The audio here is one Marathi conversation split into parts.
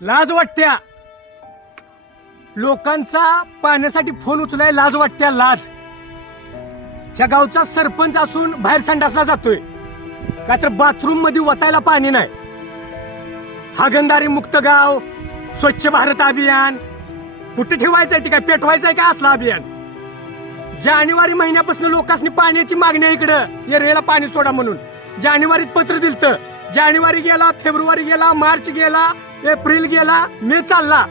लाज वाटत्या. लोकांचा पाण्यासाठी फोन उचलाय लाज वाटत्या लाज. ह्या गावचा सरपंच असून बाहेर संडासला जातोय. का तर बाथरूममध्ये वतायला पाणी नाही. हागंदारी मुक्त गाव स्वच्छ भारत अभियान. कुठे ठेवायचंय ते काय पेटवायचंय का असलं अभियान? जानेवारी महिन्यापासून लोकांनी पाण्याची मागणी आहे इकडं. एरियाला पाणी सोडा म्हणून. जानेवारीत पत्र दिलतं. जानेवारी गेला फेब्रुवारी गेला मार्च गेला एप्रिल गेला मे चालला.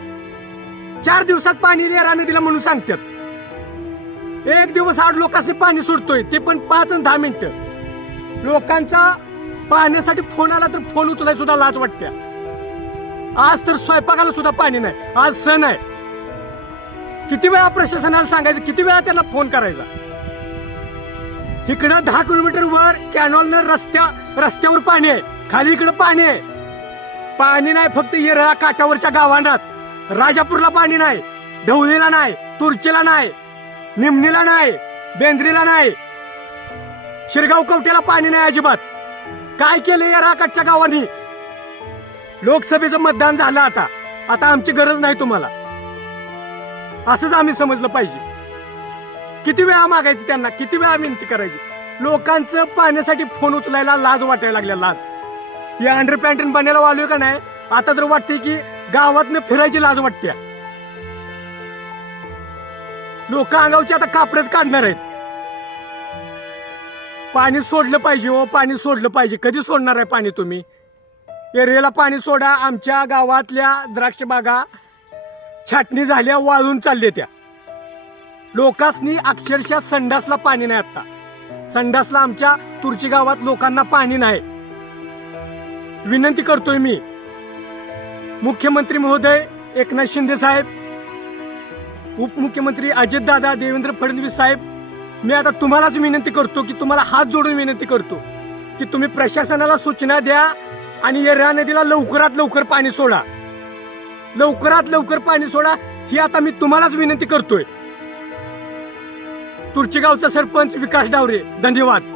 चार दिवसात पाणी रेरा नदीला म्हणून सांगतात. एक दिवस आठ लोकांनी पाणी सोडतोय ते पण पाच आणि दहा मिनिट. लोकांचा पाण्यासाठी फोन आला तर फोन उचलाय सुद्धा लाज वाटते. आज तर स्वयंपाकाला सुद्धा पाणी नाही आज सण आहे. किती वेळा प्रशासनाला सांगायचं किती वेळा त्यांना फोन करायचा? इकडं दहा किलोमीटर वर कॅनॉलनं रस्त्या रस्त्यावर पाणी आहे खाली इकडं पाणी आहे. पाणी नाही फक्त येरळा काठावरच्या गावांनाच. राजापूरला पाणी नाही ढवळीला नाही तुरचीला नाही निमणीला नाही बेंद्रीला नाही. शिरगाव कवट्याला पाणी नाही अजिबात. काय केलं या राकाटच्या गावांनी? लोकसभेचं मतदान झालं आता. आता आमची गरज नाही तुम्हाला. असंच आम्ही समजलं पाहिजे. किती वेळा मागायचं त्यांना किती वेळा विनंती करायची? लोकांचं पाण्यासाठी फोन उचलायला लाज वाटायला लागल्या लाज. या अंडर पॅन्टन बनायला वालोय का नाही? आता तर वाटते की गावातनं फिरायची लाज वाटते. लोक अंगावची आता कापडच काढणार आहेत. पाणी सोडलं पाहिजे हो पाणी सोडलं पाहिजे. कधी सोडणार आहे पाणी तुम्ही? एरियाला पाणी सोडा आमच्या गावातल्या द्राक्ष बागा छाटणी झाल्या वाळून चालल्या त्या. लोकांनी अक्षरशः संडासला पाणी नाही आता संडासला आमच्या तुरची गावात लोकांना पाणी नाही. विनंती करतोय मी. मुख्यमंत्री महोदय एकनाथ शिंदे साहेब उपमुख्यमंत्री अजितदादा देवेंद्र फडणवीस साहेब मी आता तुम्हालाच विनंती करतो की तुम्हाला हात जोडून विनंती करतो की तुम्ही प्रशासनाला सूचना द्या आणि येरा नदीला लवकरात लवकर पाणी सोडा. लवकरात लवकर पाणी सोडा ही आता मी तुम्हालाच विनंती करतोय. तुळचीगावचा सरपंच विकास डावरे धन्यवाद.